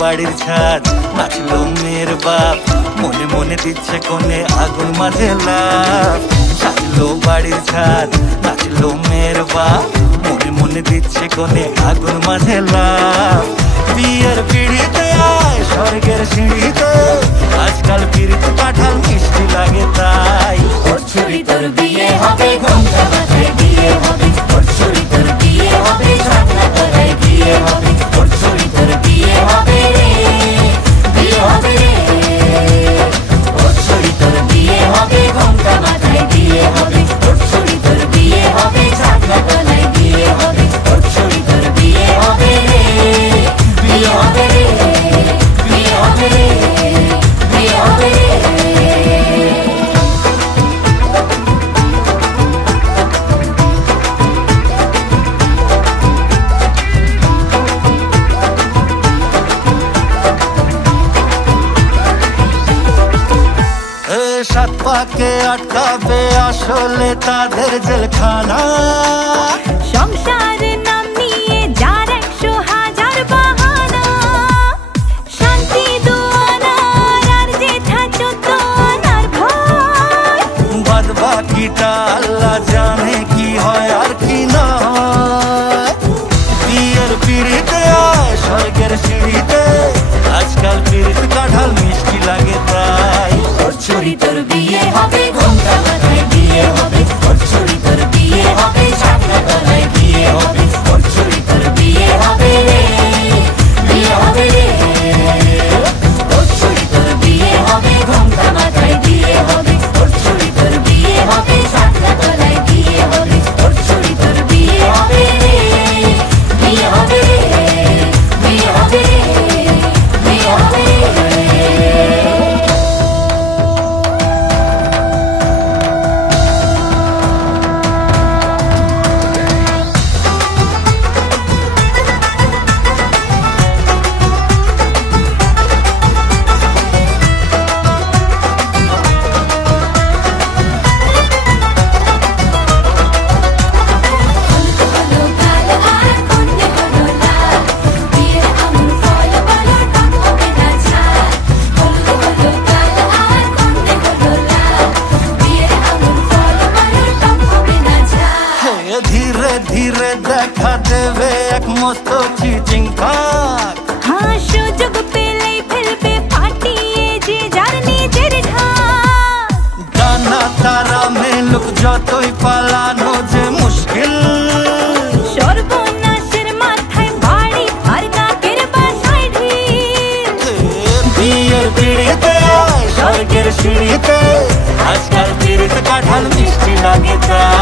বাড়ির ছাদ, নাচলো মেয়ের বাপ, মনে মনে দিচ্ছে কোণে আগুন মাঝে লাফ। সাজলো বাড়ির ছাদ, নাচলো মেয়ের বাপ, মনে মনে দিচ্ছে কোণে আগুন মাঝে লাফ। বিয়ের পিড়িতে আয় স্বর্গের সিঁড়িতে, আজকাল পিড়িত কাঁঠাল মিষ্টি লাগে তাই। ওর ছুরি তোর বিয়ে হবে, ঘোমটা মাথায় দিয়ে হবে। ওর ছুরি তোর বিয়ে হবে, ছাতনা তলায় গিয়ে হবে। ওর ছুরি তোর বিয়ে হবে রে, বিয়ে হবে রে। ওর ছুরি তোর বিয়ে হবে, ঘোমটা মাথায় দিয়ে হবে। ওর ছুরি তোর বিয়ে হবে, ছাতনা তলায় গিয়ে হবে। ওর ছুরি তোর বিয়ে হবে রে, বিয়ে হবে রে, বিয়ে হবে রে, বিয়ে হবে রে। সাত পাকে আটকাবে আসলে তাদের জেলখানা। সংসার নাম নিয়ে যার 100,000 বাহানা, শান্তি দুয়ানার আর জেঠা 14 আনার ভয়। বাদ বাকিটা আল্লাহ জানে কি হয় আর কি না। বিয়ের পিড়িতে আয় স্বর্গের সিঁড়িতে, আজকাল পিড়িত কাঁঠাল মিষ্টি লাগে তাই। ওর ছুরি তোর বিয়ে হবে, ঘোমটা মাথায় দিয়ে হবে। ওর ছুরি তোর বিয়ে হবে, ছাতনা তলায় গিয়ে হবে। ওর ছুরি তোর বিয়ে হবে রে, বিয়ে হবে রে। ওর ছুরি তোর বিয়ে হবে, ঘোমটা মাথায় দিয়ে হবে। ওর ছুরি তোর বিয়ে হবে, ছাতনা তলায় গিয়ে হবে। ওর ছুরি তোর বিয়ে হবে রে, বিয়ে হবে রে, বিয়ে হবে রে, বিয়ে হবে রে। ধীরে ধীরে দেখা দেবে এক মস্ত চিচিং ফাঁক। হ্যাঁ, সুযোগ পেলেই ফেলবে ফাটিয়ে যে যার নিজের ঢাক। ডানা তারা মেলুক যতই পালানো যে মুশকিল। সর্বনাশের মাথায় বাড়ি আর কাকের বাসায় ঢিল। বিয়ের পিড়িতে আয় স্বর্গের সিঁড়িতে, আজকাল পিড়িত কাঁঠাল মিষ্টি লাগে তাই।